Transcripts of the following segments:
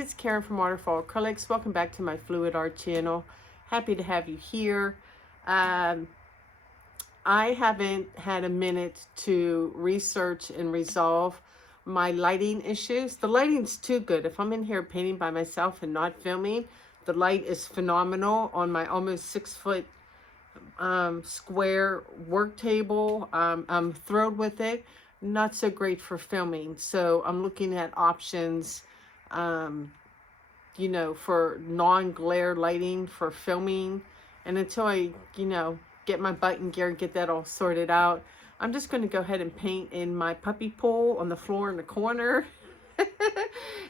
it's Karen from Waterfall Acrylics. Welcome back to my Fluid Art channel. Happy to have you here. I haven't had a minute to research and resolve my lighting issues. The lighting's too good. If I'm in here painting by myself and not filming, the light is phenomenal on my almost 6-foot square work table. I'm thrilled with it. Not so great for filming. So I'm looking at options, you know, for non-glare lighting for filming. And until I, you know, get my butt in gear and get that all sorted out, I'm just going to go ahead and paint in my puppy pool on the floor in the corner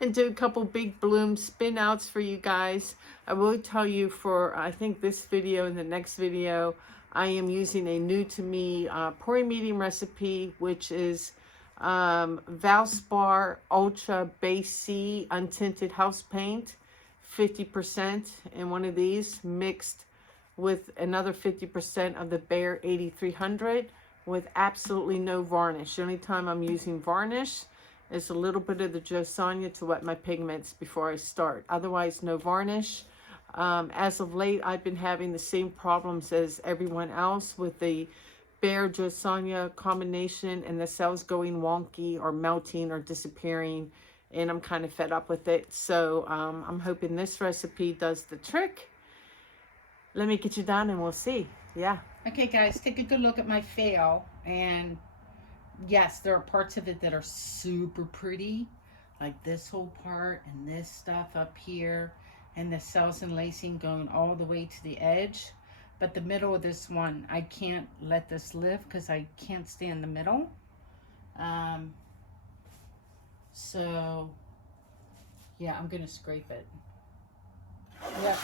and do a couple big bloom spin outs for you guys. I will tell you, for I think this video and the next video, I am using a new to me pouring medium recipe, which is Valspar Ultra Base C Untinted House Paint, 50% in one of these, mixed with another 50% of the Behr 8300 with absolutely no varnish. The only time I'm using varnish is a little bit of the Josanya to wet my pigments before I start. Otherwise, no varnish. As of late, I've been having the same problems as everyone else with the Behr Josanya combination and the cells going wonky or melting or disappearing, and I'm kind of fed up with it. So I'm hoping this recipe does the trick. Let me get you done and we'll see. Yeah. Okay guys, take a good look at my fail, and yes, there are parts of it that are super pretty, like this whole part and this stuff up here, and the cells and lacing going all the way to the edge. But the middle of this one, I can't let this live because I can't stand the middle. So yeah, I'm gonna scrape it. Yep.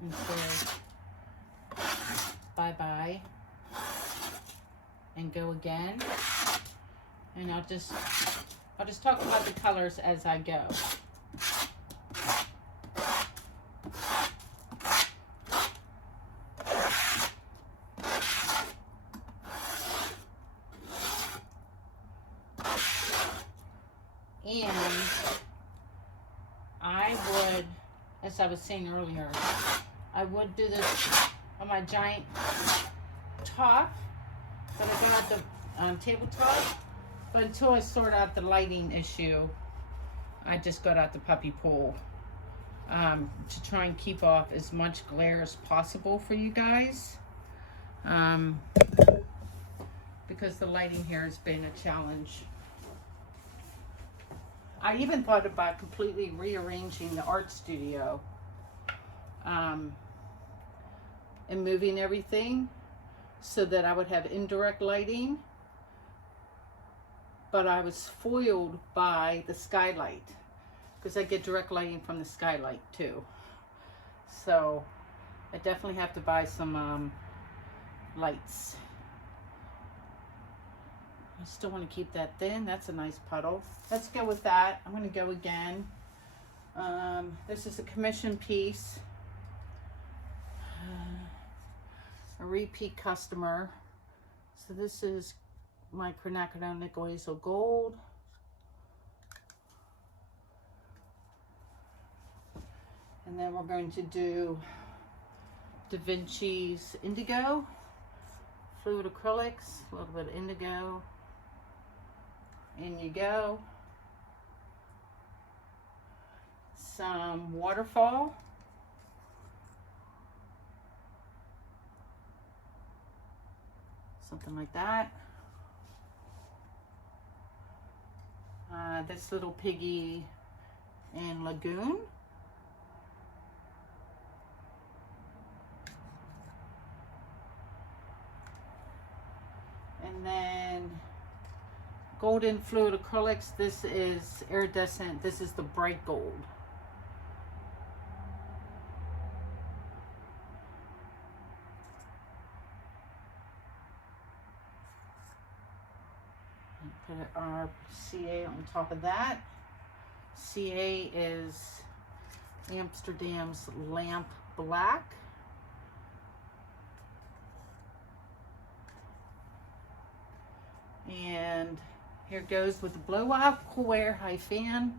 And say bye-bye and go again. And I'll just talk about the colors as I go. And I would, as I was saying earlier, I would do this on my giant top, but I got out the tabletop. But until I sort out the lighting issue, I just got out the puppy pool to try and keep off as much glare as possible for you guys, because the lighting here has been a challenge. I even thought about completely rearranging the art studio and moving everything so that I would have indirect lighting, but I was foiled by the skylight because I get direct lighting from the skylight too. So I definitely have to buy some lights. I still want to keep that thin. That's a nice puddle. Let's go with that. I'm going to go again. This is a commission piece. A repeat customer. So this is my Quinacridone Nikola Gold. And then we're going to do Da Vinci's Indigo. Fluid Acrylics, a little bit of indigo. In you go. Some Waterfall. Something like that. This little Piggy and Lagoon. And then Golden Fluid Acrylics. This is Iridescent. This is the bright gold. Put our CA on top of that. CA is Amsterdam's Lamp Black. And here goes with the blowout cool air high fan.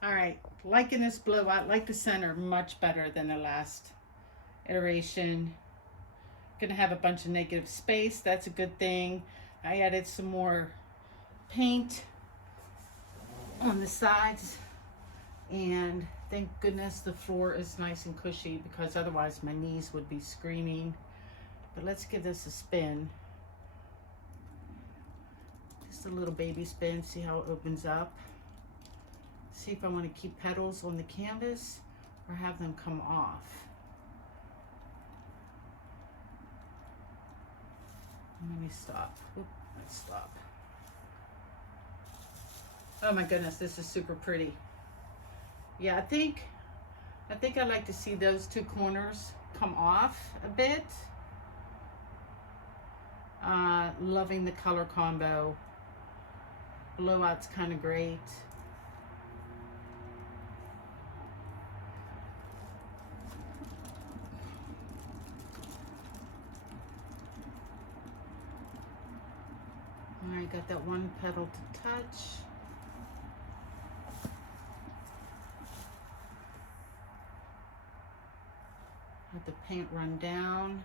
All right, liking this blue. I like the center much better than the last iteration. Gonna have a bunch of negative space. That's a good thing. I added some more paint on the sides, and thank goodness the floor is nice and cushy, because otherwise my knees would be screaming. But let's give this a spin. Just a little baby spin, see how it opens up. See if I want to keep petals on the canvas or have them come off. Let me stop. Oop, let's stop. Oh my goodness, this is super pretty. Yeah, I think I'd like to see those two corners come off a bit. Loving the color combo. Blowout's kind of great. All right, got that one petal to touch. Let the paint run down.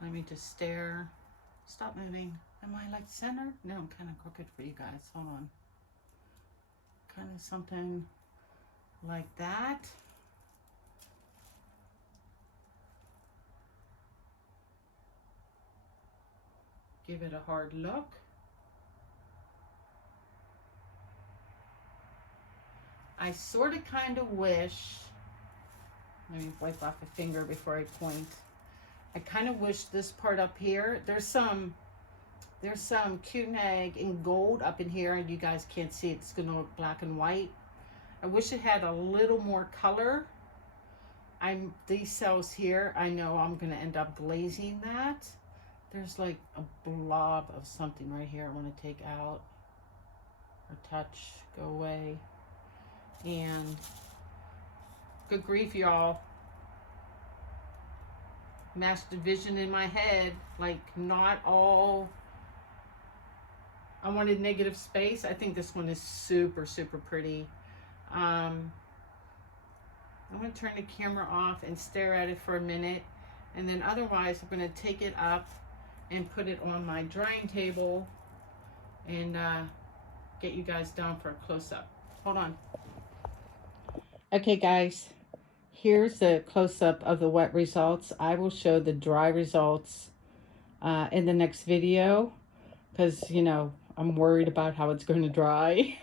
Let me just stare. Stop moving. Am I like center? No, I'm kind of crooked for you guys. Hold on. Kind of something like that. Give it a hard look. I sort of kind of wish, let me wipe off a finger before I point. I kind of wish this part up here, there's some cute egg in gold up in here, and you guys can't see it. It's gonna look black and white. I wish it had a little more color. These cells here, I know I'm gonna end up glazing that. There's like a blob of something right here I want to take out or touch, go away. And good grief, y'all. Master vision in my head, like not all. I wanted negative space. I think this one is super, super pretty. I'm going to turn the camera off and stare at it for a minute. And then otherwise, I'm going to take it up and put it on my drying table and get you guys down for a close-up. Hold on. Okay, guys, here's a close-up of the wet results. I will show the dry results in the next video, because, you know, I'm worried about how it's going to dry.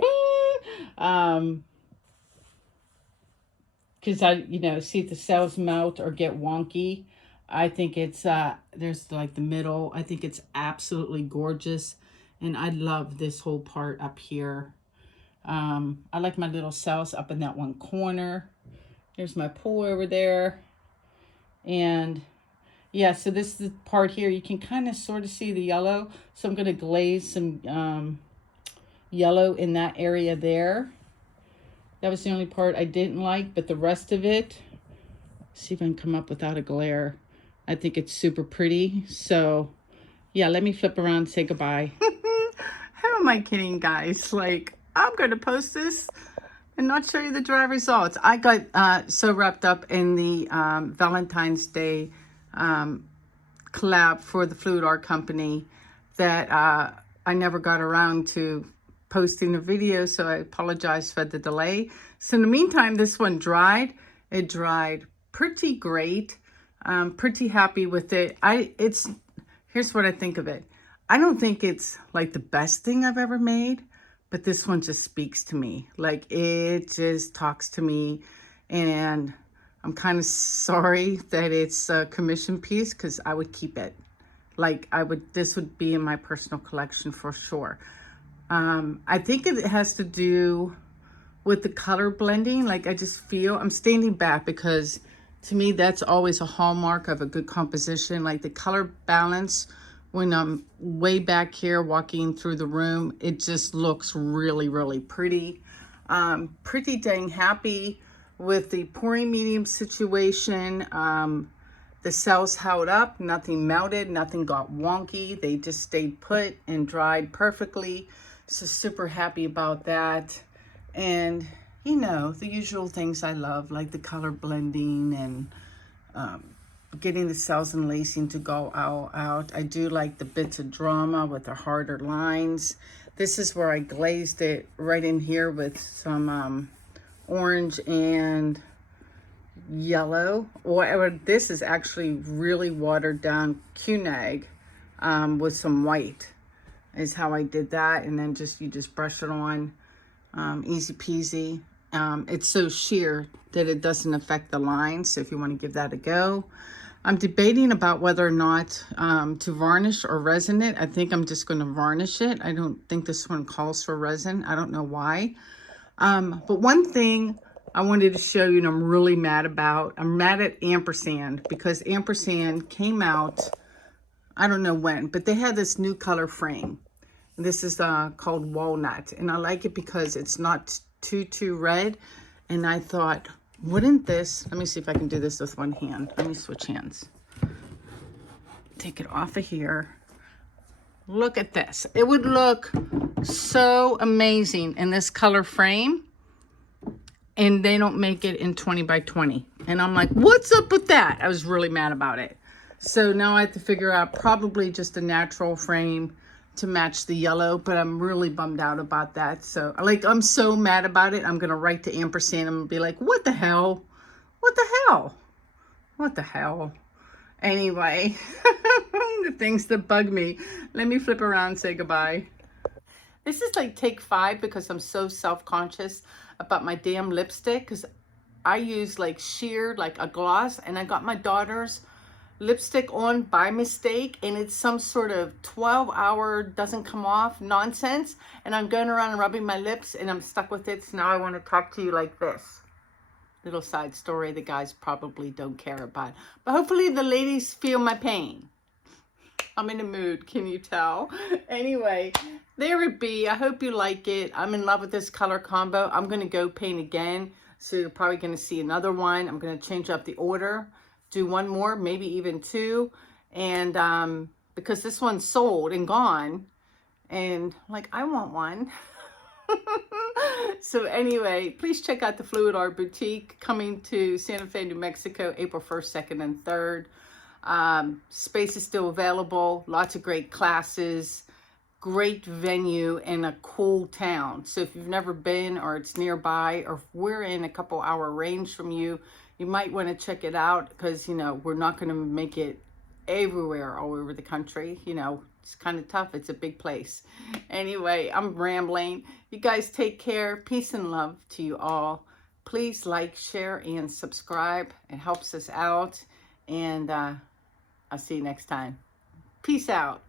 Because I, you know, see if the cells melt or get wonky. I think it's, there's like the middle. I think it's absolutely gorgeous. And I love this whole part up here. I like my little cells up in that one corner. There's my pool over there. And yeah, so this is the part here. You can kind of sort of see the yellow. So I'm going to glaze some yellow in that area there. That was the only part I didn't like, but the rest of it, see if I can come up without a glare. I think it's super pretty. So yeah, let me flip around and say goodbye. How am I kidding, guys? Like, I'm going to post this and not show you the dry results. I got so wrapped up in the Valentine's Day collab for the Fluid Art Company that I never got around to posting the video, so I apologize for the delay. So in the meantime, this one dried. It dried pretty great. Pretty happy with it. Here's what I think of it. I don't think it's like the best thing I've ever made, but this one just speaks to me. Like, it just talks to me, and I'm kind of sorry that it's a commission piece, because I would keep it. Like, this would be in my personal collection for sure. I think it has to do with the color blending. Like, I just feel, I'm standing back because to me, that's always a hallmark of a good composition. Like, the color balance, when I'm way back here walking through the room, it just looks really, really pretty. Pretty dang happy with the pouring medium situation. The cells held up, nothing melted, nothing got wonky. They just stayed put and dried perfectly. So super happy about that. And you know, the usual things I love, like the color blending and getting the cells and lacing to go out. I do like the bits of drama with the harder lines. This is where I glazed it right in here with some orange and yellow. Or this is actually really watered down Quinag with some white is how I did that. And then you just brush it on, easy peasy. It's so sheer that it doesn't affect the lines. So if you want to give that a go. I'm debating about whether or not to varnish or resin it. I think I'm just going to varnish it. I don't think this one calls for resin. I don't know why. But one thing I wanted to show you and I'm really mad about, I'm mad at Ampersand because Ampersand came out, I don't know when, but they had this new color frame. This is called Walnut, and I like it because it's not too red. And I thought, wouldn't this, let me see if I can do this with one hand. Let me switch hands. Take it off of here. Look at this. It would look so amazing in this color frame. And they don't make it in 20 by 20. And I'm like, what's up with that? I was really mad about it. So now I have to figure out probably just a natural frame to match the yellow, but I'm really bummed out about that. So like, I'm so mad about it. I'm going to write to Ampersand. I'm going to be like, what the hell? What the hell? What the hell? Anyway, the things that bug me. Let me flip around and say goodbye. This is like take 5 because I'm so self-conscious about my damn lipstick because I use like sheer, like a gloss, and I got my daughter's lipstick on by mistake, and it's some sort of 12-hour doesn't come off nonsense, and I'm going around and rubbing my lips and I'm stuck with it. So now I want to talk to you like this. Little side story the guys probably don't care about, but hopefully the ladies feel my pain. I'm in a mood, can you tell? Anyway, there it be. I hope you like it. I'm in love with this color combo. I'm going to go paint again, so you're probably going to see another one. I'm going to change up the order, do one more, maybe even 2, and because this one's sold and gone, and like I want one. So anyway, please check out the Fluid Art Boutique coming to Santa Fe, New Mexico, April 1st, 2nd, and 3rd. Space is still available. Lots of great classes, great venue, and a cool town. So if you've never been, or it's nearby, or if we're in a couple hour range from you, you might want to check it out because, you know, we're not going to make it everywhere all over the country. You know, it's kind of tough. It's a big place. Anyway, I'm rambling. You guys take care. Peace and love to you all. Please like, share, and subscribe. It helps us out. And I'll see you next time. Peace out.